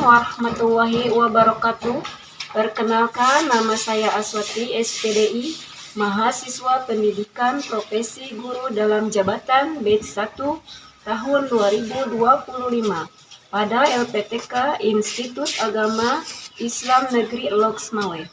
warahmatullahi wabarakatuh. Perkenalkan, nama saya Aswati, SPDI, mahasiswa pendidikan profesi guru dalam jabatan batch 1 tahun 2025 pada LPTK Institut Agama Islam Negeri Loksmawe.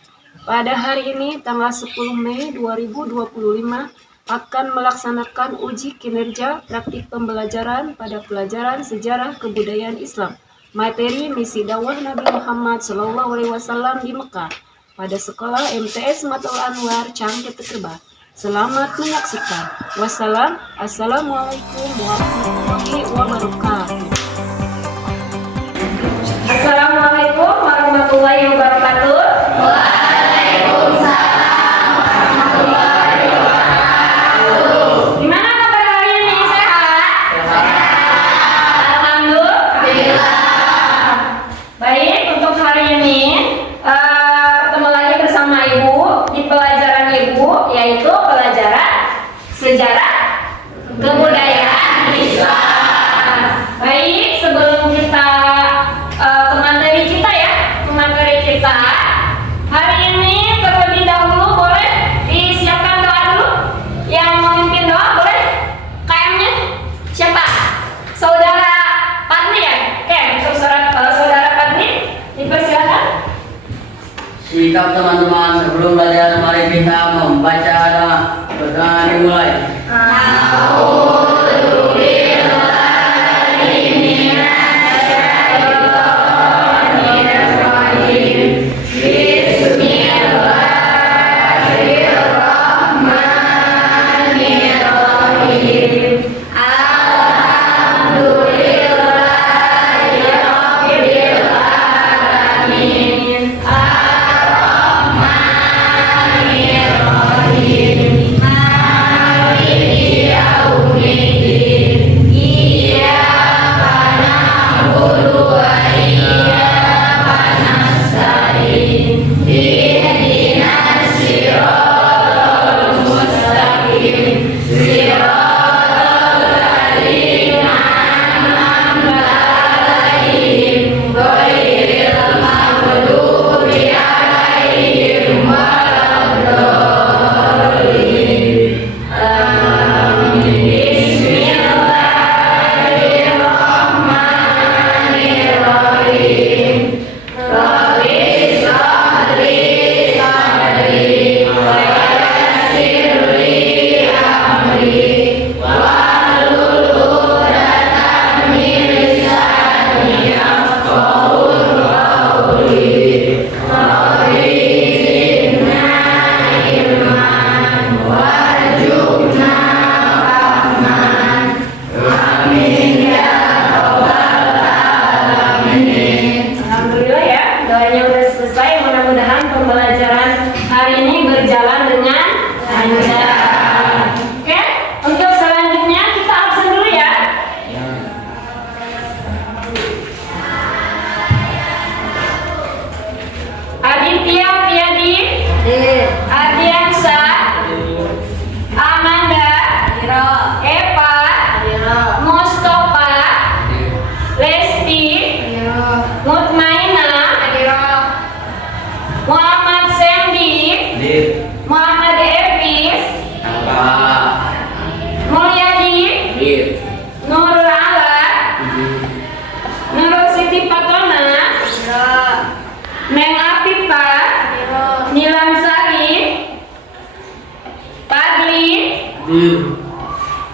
Pada hari ini, tanggal 10 Mei 2025, akan melaksanakan uji kinerja praktik pembelajaran pada pelajaran sejarah kebudayaan Islam, materi misi dakwah Nabi Muhammad SAW di Mekah pada sekolah MTS Matul Anwar Cangket Terbah. Selamat menyaksikan. Assalamualaikum warahmatullahi wabarakatuh. Assalamualaikum warahmatullahi wabarakatuh. Yaitu pelajaran sejarah kebudayaan Islam. Baik, sebelum kita ke materi kita hari ini terlebih dahulu boleh disiapkan doa dulu. Yang memimpin doa boleh KM-nya siapa? Saudara Padli ya? Oke, untuk saudara Padli dipersilakan. Sikap teman-teman, sebelum belajar mari kita membaca doa. Doa dimulai.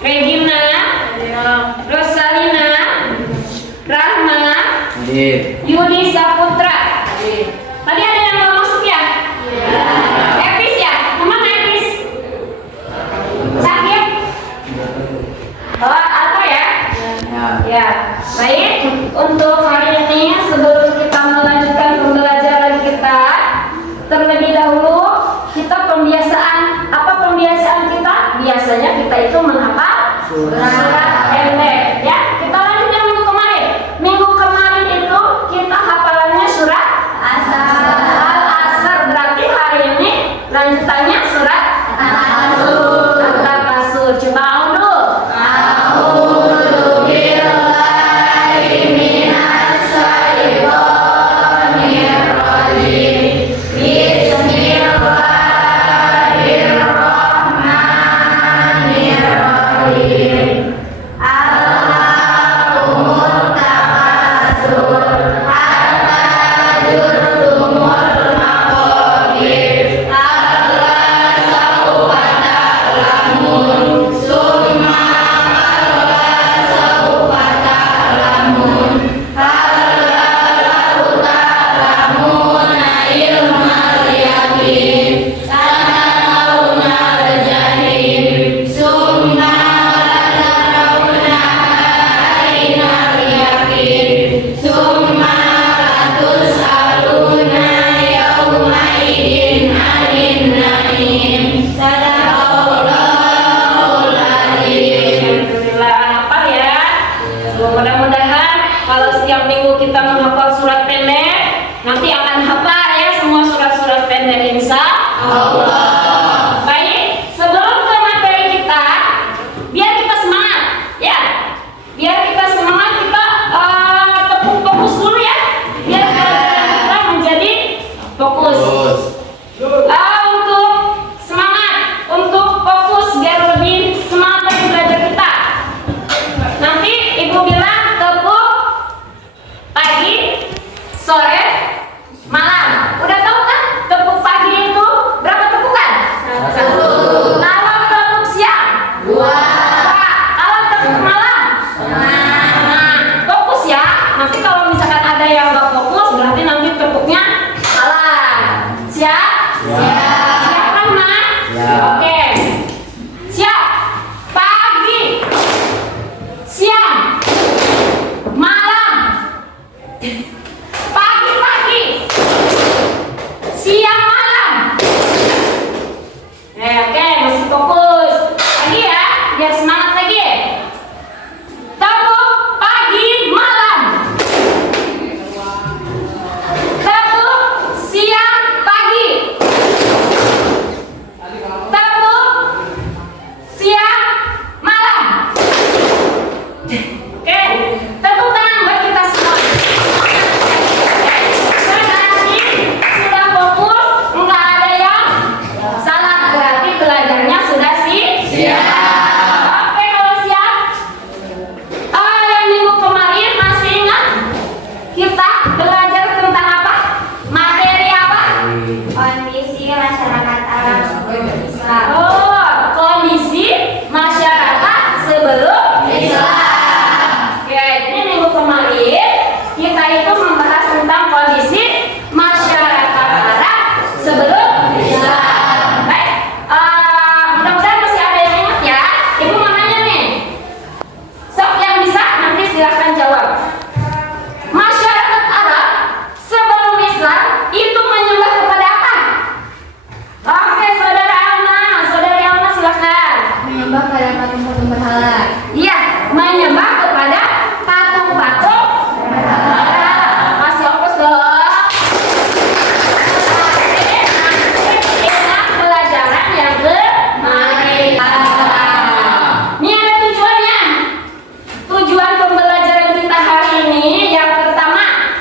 Regina, Rosalina, Rahma, Yudi Saputra. Tadi ada yang mau masuk ya? Epis ya? Kemana Epis? Sakit? Apa ya? Ya. Baik, untuk hari ini sebelum kita melanjutkan pembelajaran kita, terlebih dahulu kita pembiasaan. Apa pembiasaan kita? Biasanya kita itu menghafal surat pendek ya. Kita lanjutkan minggu kemarin. Minggu kemarin itu kita hafalannya surat Al-Asr. Berarti hari ini lanjutannya surat At-Takasur. Coba dulu. A'udzu billahi minasy syaithanir Oh, kondisi masyarakat sebelum Islam. Oke, jadi minggu kemarin kita itu membahas tentang kondisi masyarakat Arab sebelum Islam. Baik, mudah-mudahan masih ada yang ingat ya. Ibu mau nanya nih. Sok yang bisa nanti silahkan jawab. Masyarakat Arab sebelum Islam itu menyembah kepada apa? Oke, saudari Alma silahkan. Menyembah pada patung-patung berhala. Iya, menyembah kepada patung-patung berhala. Masih fokus dong. Enak pelajaran yang kemarin. Ini ada tujuannya. Tujuan pembelajaran kita hari ini yang pertama,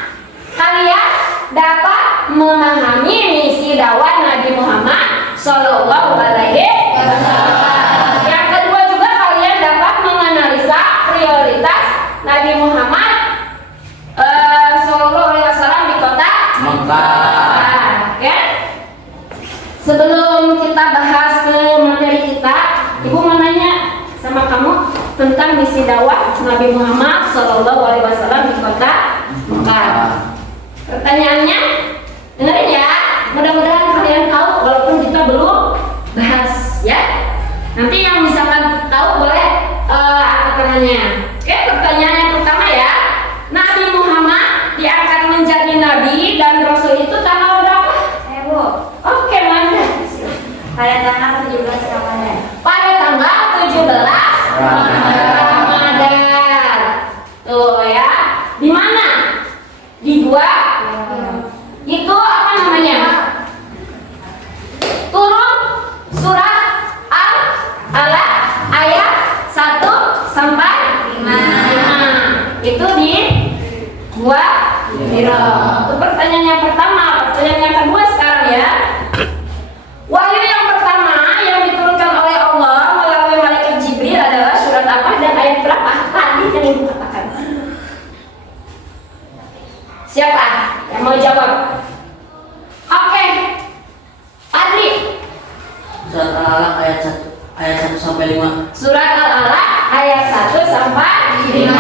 kalian dapat memahami misi dakwah Nabi Muhammad Shallallahu Alaihi Wasallam. Yang kedua juga kalian dapat menganalisa prioritas Nabi Muhammad Shallallahu Alaihi Wasallam di kota Mekah. Ya. Sebelum kita bahas ke materi kita, Ibu mau nanya sama kamu tentang misi dakwah Nabi Muhammad Shallallahu Alaihi Wasallam di kota Mekah. Pertanyaannya, dengerin ya. Mudah-mudahan kalian tahu walaupun kita belum bahas ya. Nanti yang misalkan tahu boleh angkat tangannya. Oke, pertanyaan yang pertama ya. Nabi Muhammad diangkat menjadi nabi dan rasul itu tanggal berapa? Bu, Oke, mana? pada tanggal 17 Ramadan. Pada tanggal 17 Ramadan. Tuh ya. Di mana? Di gua. Itu apa namanya? Turun surat Al-Alaq ayat 1 sampai 5. Itu di gua Hira. Itu pertanyaan yang pertama. Pertanyaan yang kedua sekarang ya. Wahyu yang pertama yang diturunkan oleh Allah melalui malaikat Jibril adalah surat apa dan ayat berapa? Tadi yang Ibu katakan. Siapa yang mau jawab? Oke, Adli. Surat Al-Alaq ayat 1 sampai 5. Surat Al-Alaq ayat 1 sampai 5.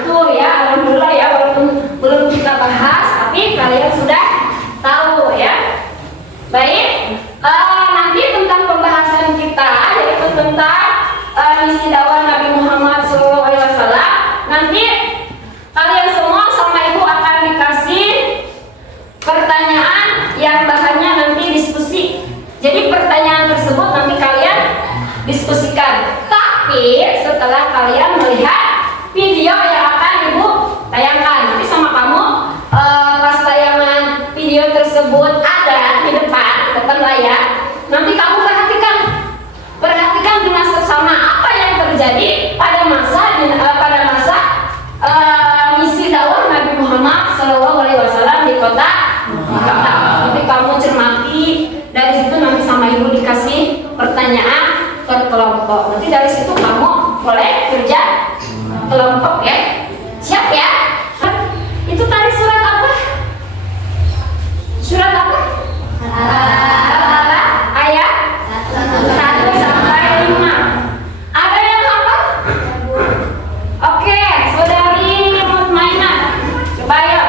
Itu ya, alhamdulillah ya, walaupun belum kita bahas, tapi kalian sudah tahu ya. Baik, nanti tentang pembahasan kita yaitu tentang misi dakwah Nabi Muhammad SAW. Nanti kalian semua sama Ibu akan dikasih pertanyaan yang bahannya nanti diskusi. Jadi pertanyaan tersebut nanti kalian diskusikan. Tapi setelah kalian melihat video yang akan Ibu tayangkan, nanti sama kamu pas tayangan video tersebut ada di depan layar. Nanti kamu perhatikan dengan seksama apa yang terjadi pada masa misi dakwah Nabi Muhammad SAW di kota Mekah. Nanti kamu cermati dari situ, nanti sama Ibu dikasih pertanyaan per kelompok. Nanti dari situ kamu boleh kerja kelompok ya. Siap ya? Itu tadi surat apa? Surat apa? Al-Alaq ayat 1 sampai 5. Ada yang hafal? Oke, saudari Mutmainah. Coba ya.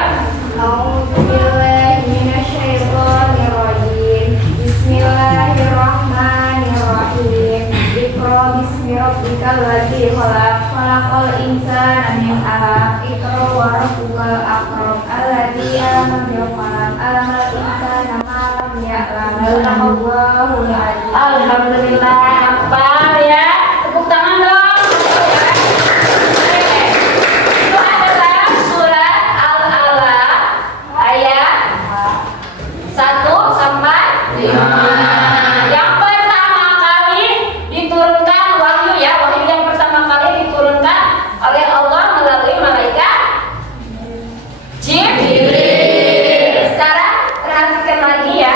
Bismillahirrahmanirrahim. Iqra bismi rabbikal ladzi khalaq, khalaqal insana min 'alaq. Iqra wa rabbukal akram, alladzi 'allama bil qalam, 'allamal insana ma lam ya'lam. Sadaqallahul 'azim. Alhamdulillah, hafal ya. Tepuk tangan dong. Oke. Itu adalah surat Al-Alaq ayat 1 sampai 5. Yang pertama kali diturunkan wahyu ya, wahyu yang pertama kali diturunkan oleh Allah melalui malaikat Jibril. Sekarang perhatikan lagi ya.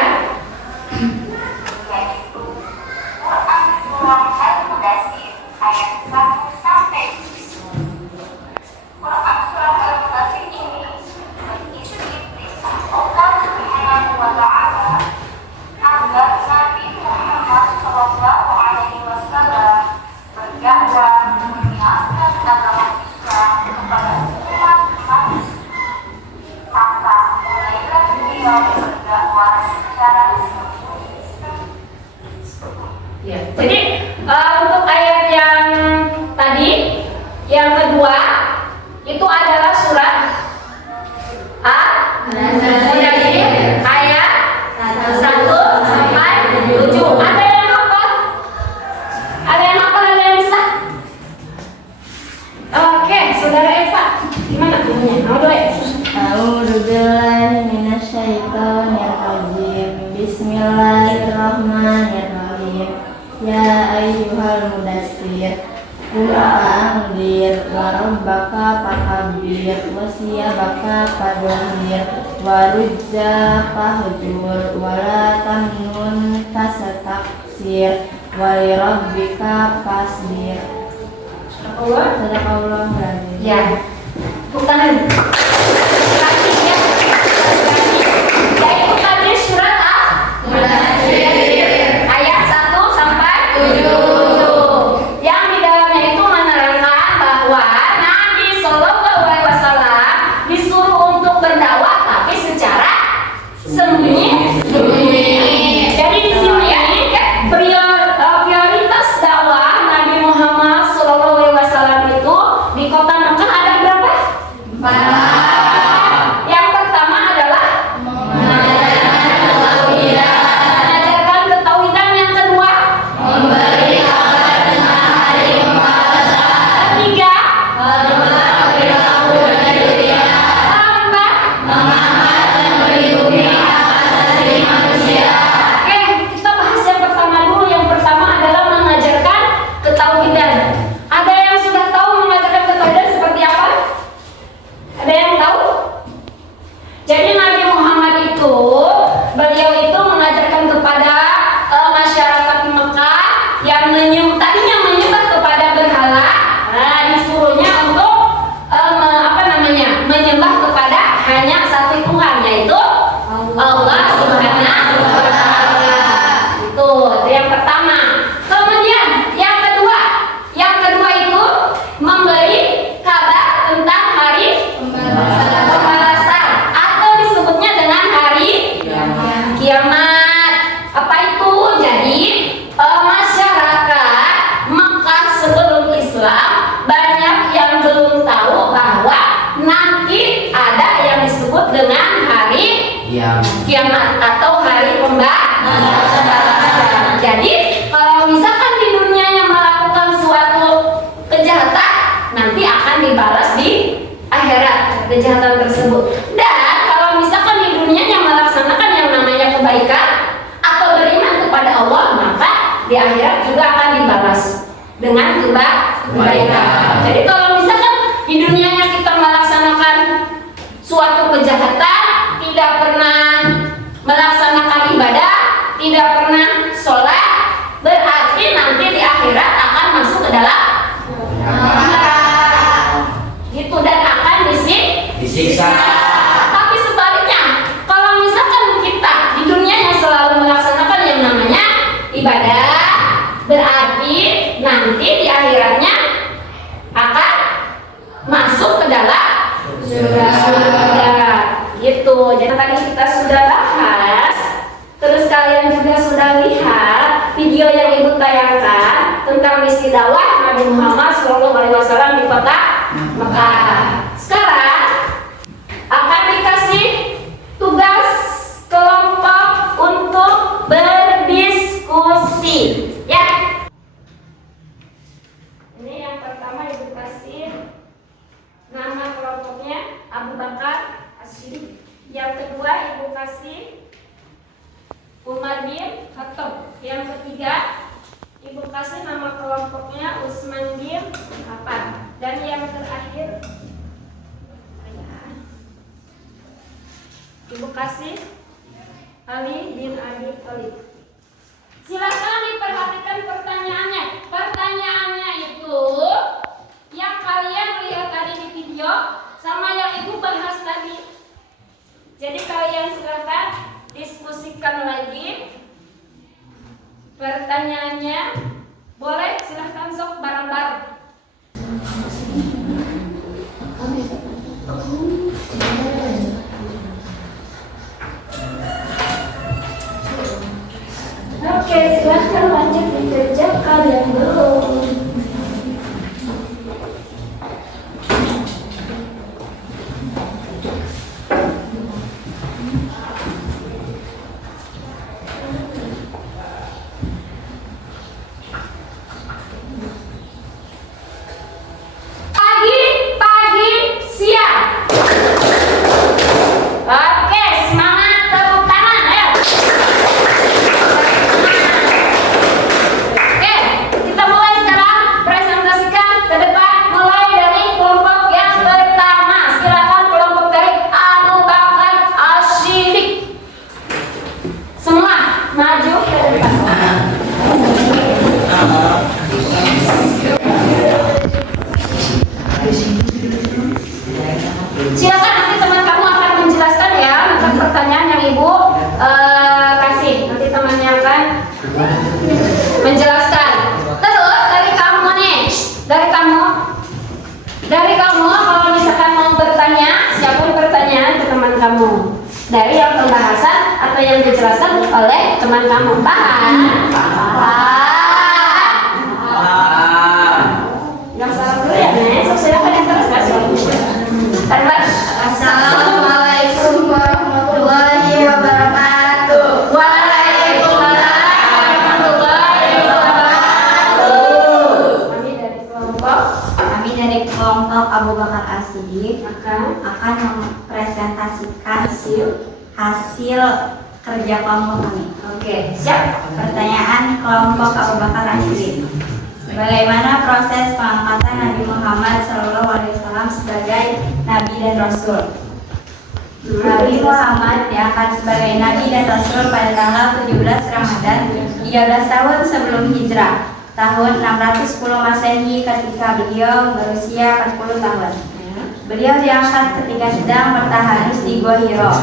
Jadi untuk ayat yang tadi, yang kedua itu adalah surat Al-Mudaththir ayat 1 sampai 7. Ada yang hafal? Ada yang hafal? Ada yang bisa? Oke, saudara Eva, gimana bunyinya? Mau dulu ya? A'udzubillahi minasyaitonirrajim. Bismillahirrahmanirrahim. Ya ayyuhal mudaththir qum fa'anzir wa rabbaka fakabbir wa siyabaka fadhhir wa rujza fahjur wa la tamnun tastakthir wa li rabbika fasbir. Sadaqallahul azim. Ya. Bukan. Surat Al-Mudaththir ayat 1 sampai 7. Yang di dalamnya itu menerangkan bahwa Nabi Shallallahu Alaihi Wasallam disuruh untuk berdakwah tapi secara sembunyi-sembunyi. Jadi di sini prioritas dakwah Nabi Muhammad Shallallahu Alaihi Wasallam itu di kota Mekah ada berapa? 4. Yang pertama adalah mengajarkan ketauhidan. Yang kedua, memberi kabar tentang hari pembalasan. Ketiga, berlaku dari dunia. Keempat, mengamat dan melindungi hak asasi manusia. Oke, kita bahas yang pertama dulu. Yang pertama adalah mengajarkan ketauhidan. Ada yang sudah tahu mengajarkan ketauhidan seperti apa? Ada yang tahu? Jadi Nabi Muhammad itu, beliau itu mengajarkan kepada masyarakat Mekah yang tadinya menyembah kepada berhala. Nah, disuruhnya untuk menyembah kepada hanya satu Tuhan, yaitu Allah Subhanahu wa Ta'ala. Itu yang pertama. Kemudian yang kedua itu memberi kabar tentang hari pembalasan atau disebutnya dengan hari kiamat. Apa itu? Jadi masyarakat Mekah sebelum Islam banyak yang belum tahu bahwa nanti ada yang disebut dengan hari kiamat atau hari pembalasan. Jadi kalau misalkan di dunianya melakukan suatu kejahatan, nanti akan dibalas di akhirat kejahatan tersebut. Dan kalau misalkan di dunianya melaksanakan yang namanya kebaikan atau beriman kepada Allah, maka di akhirat juga akan dibalas dengan kebaikan. Jadi kalau misalkan di dunianya kita melaksanakan suatu kejahatan, tidak pernah melaksanakan ibadah, tidak pernah sholat, berarti nanti di akhirat akan masuk ke dalam neraka. Gitu, dan akan disiksa. Tapi sebaliknya, kalau misalkan kita di dunia yang selalu melaksanakan yang namanya ibadah, berarti nanti di akhiratnya akan masuk ke dalam surga. Gitu. Jadi tadi kita sudah bahas, terus kalian juga sudah lihat video yang ibu tayangkan tentang misi dakwah Nabi Muhammad SAW di kota Mekah. Sekarang akan dikasih tugas kelompok untuk berdiskusi, ya. Ini yang pertama ibu kasih nama kelompoknya Abu Bakar Asyid. Yang kedua ibu kasih Umar bin Khattab. Yang ketiga ibu kasih nama kelompoknya Utsman bin Affan. Dan yang terakhir ibu kasih Ali bin Abi Thalib. Silakan diperhatikan pertanyaannya. Pertanyaannya itu yang kalian lihat tadi di video sama yang ibu bahas tadi. Jadi kalian silakan diskusikan lagi pertanyaannya. Boleh silahkan sok bareng-bareng. Oke, silahkan lanjut dikerja. yang belum. Pagi, pagi, siang. Oke, semangat, tepuk tangan, ayo. Oke, kita mulai sekarang presentasikan ke depan, mulai dari kelompok yang pertama. Silakan kelompok dari Abu Bakar Ashidik. Semua maju ke depan. Silakan nanti teman kamu akan menjelaskan ya tentang pertanyaan yang ibu kasih. Nanti temannya akan menjelaskan. Terus dari kamu nih, dari kamu kalau misalkan mau bertanya, siapkan pertanyaan ke teman kamu. Dari yang pembahasan atau yang dijelaskan oleh teman kamu. Paham? Yang salah dulu ya, Nes. Silakan yang teruskan. Assalamualaikum warahmatullahi wabarakatuh. Waalaikumsalam warahmatullahi wabarakatuh. Kami dari kelompok Abu Bakar Ashidik akan mempresentasikan hasil kerja kelompok kami. Oke, siap. Pertanyaan kelompok Abu Bakar Ashidik. Bagaimana proses pengangkatan Nabi Muhammad SAW sebagai Nabi dan Rasul? Nabi Muhammad diangkat sebagai Nabi dan Rasul pada tanggal 17 Ramadan 13 tahun sebelum hijrah, tahun 610 Masehi, ketika beliau berusia 40 tahun. Beliau diangkat ketika sedang bertaharus di Gua Hiro.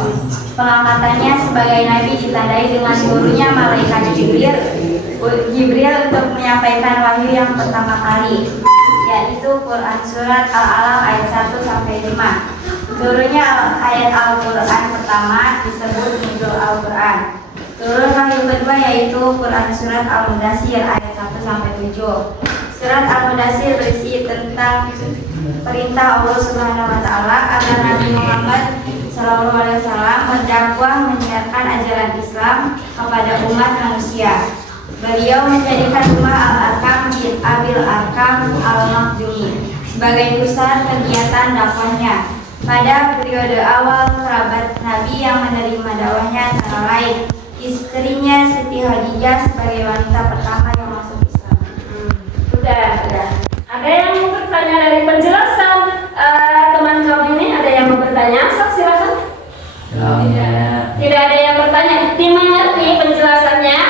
Pengangkatannya sebagai Nabi ditandai dengan turunnya malaikat Jibril untuk menyampaikan wahyu yang pertama kali, yaitu Quran Surat Al-Alaq ayat 1-5. Turunnya ayat Al-Quran pertama disebut Nuzul Al-Quran. Turun wahyu kedua yaitu Quran Surat Al-Mudaththir ayat 1-7. Surat Al-Mudaththir berisi tentang perintah Allah Subhanahu wa taala agar Nabi Muhammad SAW berdakwah menyiarkan ajaran Islam kepada umat manusia. Beliau menjadikan rumah Al-Arkam bin Abil Arkam Al-Makhzumi sebagai pusat kegiatan dakwahnya. Pada periode awal, kerabat Nabi yang menerima dakwahnya antara lain istrinya Siti Khadijah sebagai wanita pertama yang masuk Islam. Sudah. Ada yang mau bertanya dari penjelasan teman kamu ini? Ada yang mau bertanya? Silakan. Tidak ada yang bertanya. Dimengerti penjelasannya?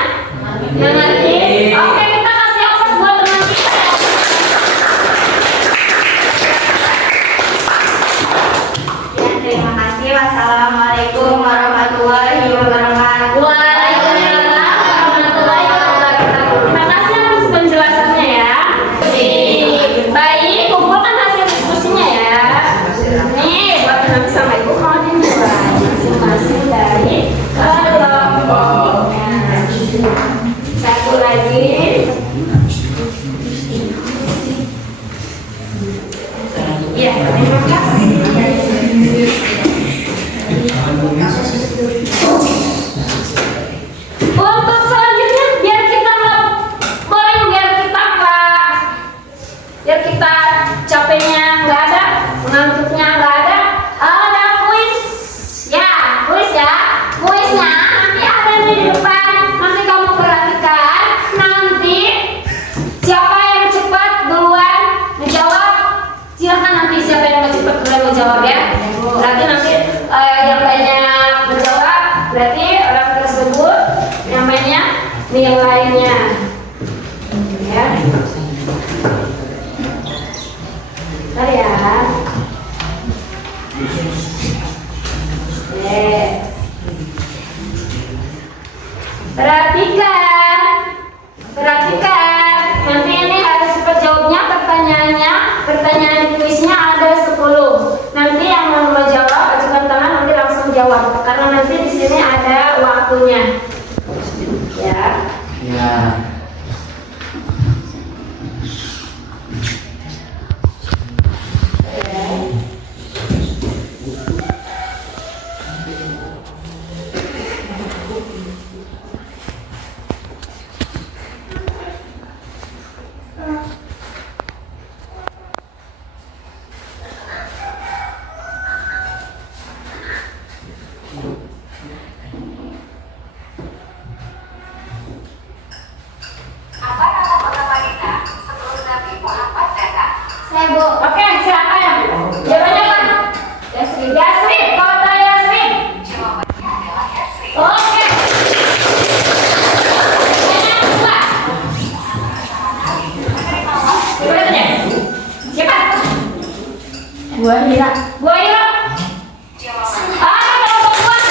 Mengerti? Oke, kita kasih aplaus buat teman kita. Ya, terima kasih. Wassalamualaikum warahmatullahi wabarakatuh. Waalaikumsalam warahmatullahi wabarakatuh. Terima kasih atas penjelasannya ya. Baik, kumpulkan hasil diskusinya ya. Nih, buat nanti sama ibu mau dinilai masing-masing dari kelompoknya. Satu lagi. Ya, terima kasih. Untuk selanjutnya biar kita capeknya nggak ada, ngantuknya nggak ada kuis ya. Kuisnya nanti ada di depan, nanti kamu perhatikan. Nanti siapa yang cepat duluan menjawab, silakan nanti siapa yang cepat duluan menjawab ya. Berarti nanti yang banyak menjawab, berarti orang tersebut yang banyak nilainya ya. Bentar ya. Perhatikan. Nanti ini harus cepat jawabnya pertanyaannya. Pertanyaan kuisnya ada 10. Nanti yang mau jawab ajukan tangan, nanti langsung jawab. Karena nanti di sini ada waktunya. Ya. Buahira. Buahira. Kelompok buah.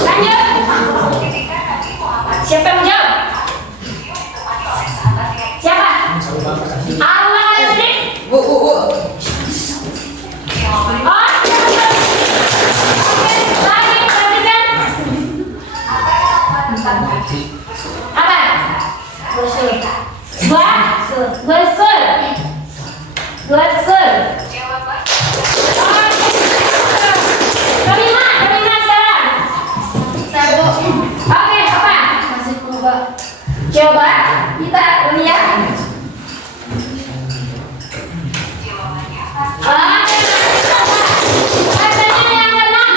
Lanjut. Siapa yang menjawab? Siapa? Allah Yusri. Bu. Oh, oke, lagi perhatikan. Apa? Besul. Kelima sekarang. Oke, apa? Coba kita lihat. Katanya yang keenam.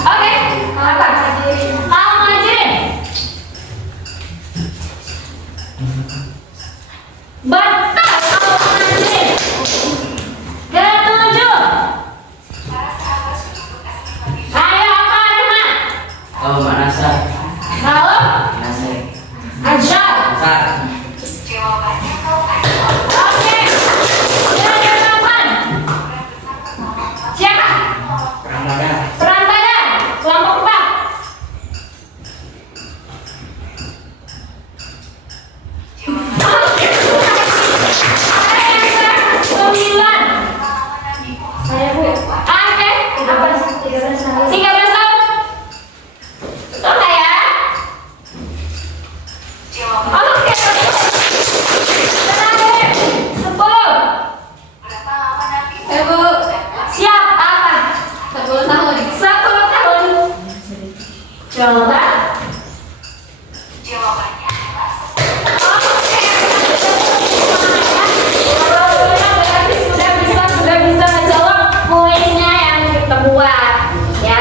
Oke, apa? Al-Majid. Betul, Al-Majid. Ketujuh. Ayo apa Rahmat? Oh, Manasa. Kalau Manasa. Ansyar. Besar. Oke. Yang ke-8. Siapa? Ramadan. Perang Badar. Kelompok 4. Oke. Yang ke-9. Saya Bu. Oke. Apa? 13 tahun. Betul nggak ya? Oke. Terakhir 10. Siap apa? 10 tahun. 10 tahun. Coba. Oke. Alhamdulillah berarti sudah bisa menjawab kuisnya yang kita buat. Ya.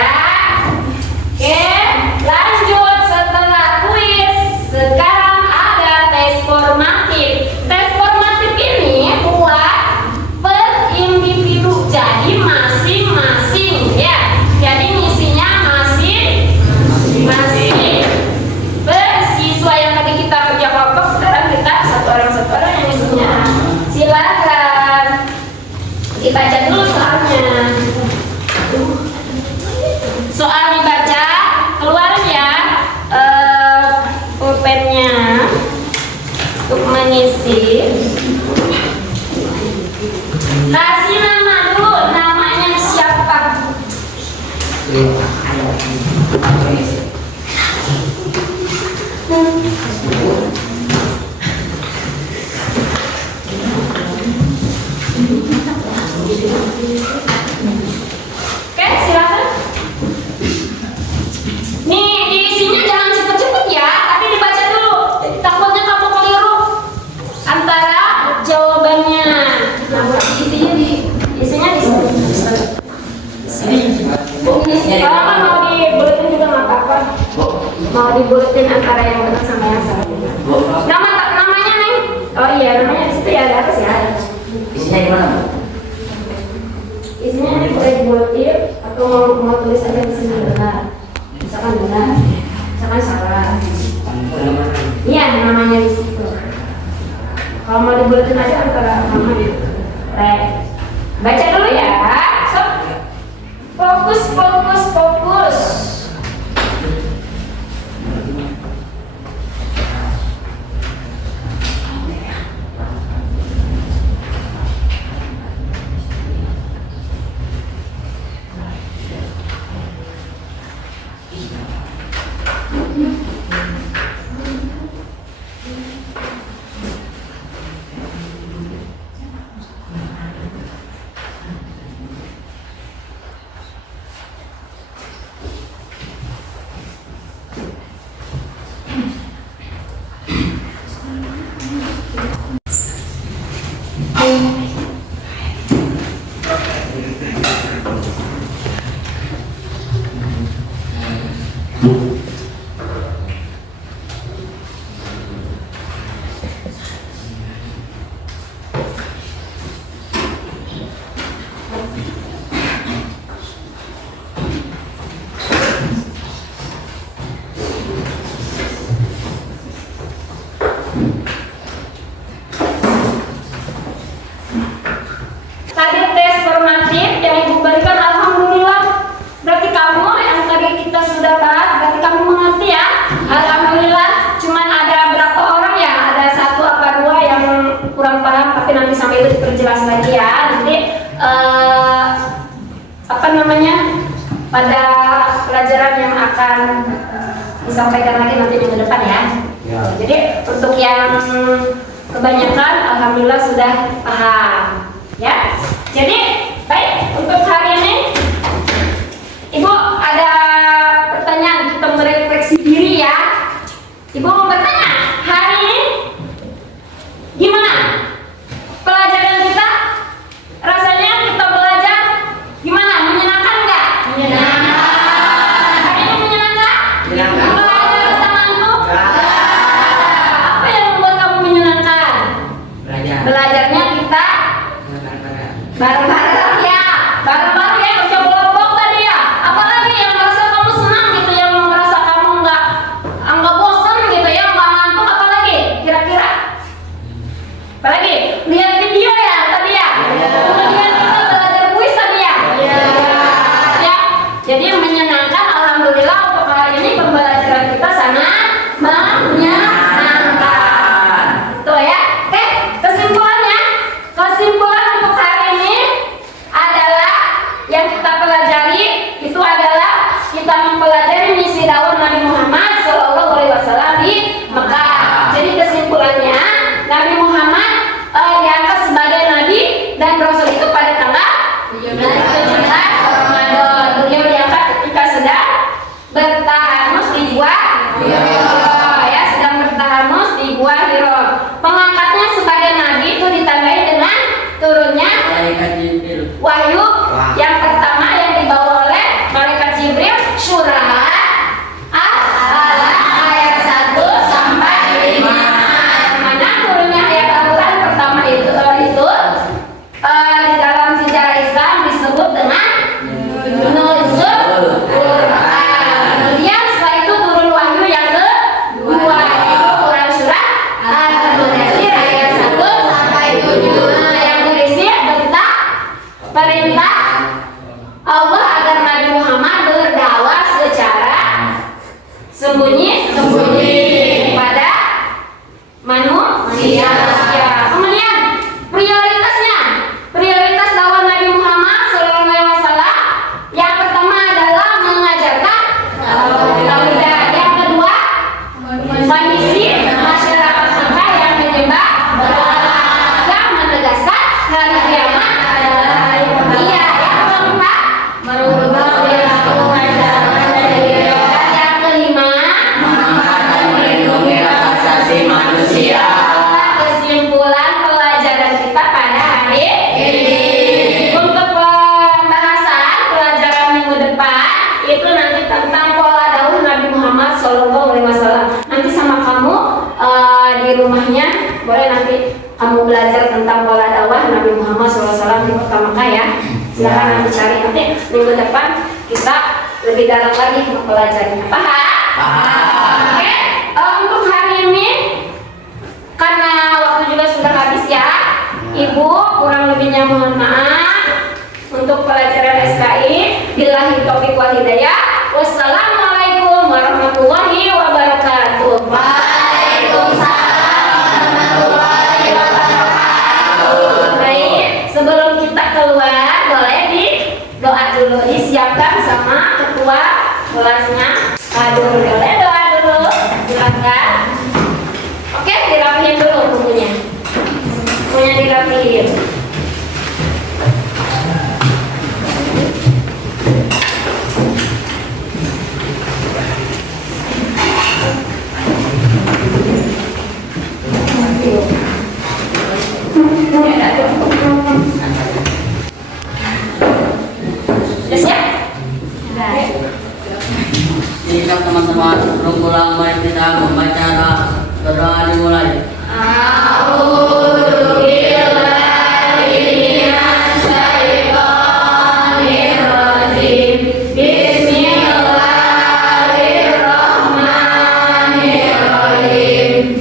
Oke, lanjut setelah kuis. Sekarang ada tes formatif. Tes formatif ini buat per individu. Jadi masing-masing ya. Jadi misinya masing-masing. Bersiswa yang tadi kita kerja kelompok, sekarang kita satu orang yang misinya. Silakan dibaca dulu soalnya. Soal dibaca, keluar ya pulpennya untuk mengisi. Kasih nama dulu, namanya siapa? Oke, silakan. Nih, diisinya jangan cepet-cepet ya, tapi dibaca dulu. Takutnya kamu keliru antara jawabannya. Nah, isinya di sini. Kalau kan mau dibuletin juga nggak apa-apa. Mau dibuletin antara yang benar sama yang salah. Namanya Neng? Oh iya, namanya di situ ya, di atas ya. Isinya gimana, Bu? Isinya ini boleh dibuletin atau mau tulis aja di sini benar. Misalkan benar, misalkan salah. Iya, namanya di situ. Kalau mau dibuletin aja antara namanya. Baik. Baca dulu ya. So, fokus. pada pelajaran yang akan disampaikan lagi nanti minggu depan ya. Ya. Jadi untuk yang kebanyakan alhamdulillah sudah paham ya. Jadi baik, untuk hari ini Ibu ada pertanyaan, kita merefleksi diri ya. Ibu mau bertanya, hari ini gimana pelajaran kita? Rasanya kita belajar gimana? Menyenangkan nggak? Menyenangkan. Hari ini menyenangkan? Menyenangkan. Belajar bersama Ibu? Apa yang membuat kamu menyenangkan? Belajarnya kita bareng-bareng ya, bareng-bareng ya, kerja kelompok tadi ya. Apalagi yang merasa kamu senang gitu, yang merasa kamu nggak bosan gitu ya, nggak ngantuk, apalagi kira-kira? Apalagi lihat video ya tadi ya. Kemudian kita belajar kuis tadi ya. Ya, jadi menyenangkan. Alhamdulillah untuk hari ini pembelajaran kita sangat menyenangkan. Tuh ya. Oke, kesimpulannya untuk hari ini adalah yang kita pelajari itu adalah kita mempelajari misi dakwah Nabi Muhammad SAW di Mekah. Jadi kesimpulannya Nabi Muhammad diangkat sebagai Nabi dan Rasul itu pada tanggal 17 Ramadan. Beliau diangkat ketika sedang bertahanus di Gua Hiro, ya, sedang bertahanus di Gua Hiro. Pengangkatnya sebagai Nabi itu ditandai dengan turunnya Malaikat Jibril. wahyu yang pertama yang dibawa oleh malaikat Jibril, surah Al-Alaq ayat 1 sampai 5. Mana turunnya ayat Al-Quran pertama itu di dalam sejarah Islam disebut dengan Nuzul Quran. Kemudian setelah itu turun wahyu yang kedua yaitu Quran surah Al-Mudaththir ayat 1 sampai 7 yang berisi perintah Allah agar Nabi Muhammad berdakwah secara sembunyi-sembunyi kepada manusia. Kemudian prioritas dakwah Nabi Muhammad SAW yang pertama adalah mengajarkan tauhid. Yang kedua, kondisi masyarakat Mekah yang menyembah berhala dan menegaskan hari kiamat. Iya, yang keempat merubah perilaku masyarakat. Dan yang kelima Melindungi hak asasi manusia. adalah kesimpulan pelajaran kita pada hari ini. Untuk pembahasan pelajaran minggu depan itu nanti tentang pola dakwah Nabi Muhammad SAW. Nanti sama kamu di rumahnya boleh nanti kamu belajar tentang pola dakwah Nabi Muhammad SAW di Kota Mekah ya. Silahkan nanti cari, nanti minggu depan kita lebih dalam lagi mempelajarinya. Paham? Oke. Untuk hari ini karena waktu juga sudah habis ya, Ibu kurang lebihnya mohon maaf. Untuk pelajaran SKI, billahi taufiq wal hidayah. Wassalamualaikum warahmatullahi wabarakatuh. Waalaikumsalam warahmatullahi wabarakatuh. Baik, sebelum kita keluar boleh di doa dulu, disiapkan sama ketua kelasnya. Boleh doa dulu, silakan. Oke, dirapihin dulu bukunya. Bukunya dirapihin. Sudah siap? Siap teman-teman, rungkulan mari kita membaca doa dimulai.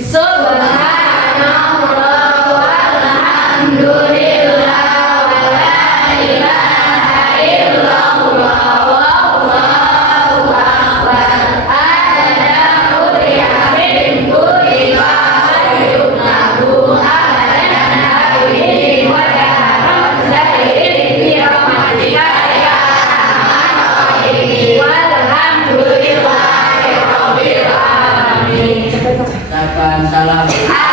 Subhanallah mengucapkan salam.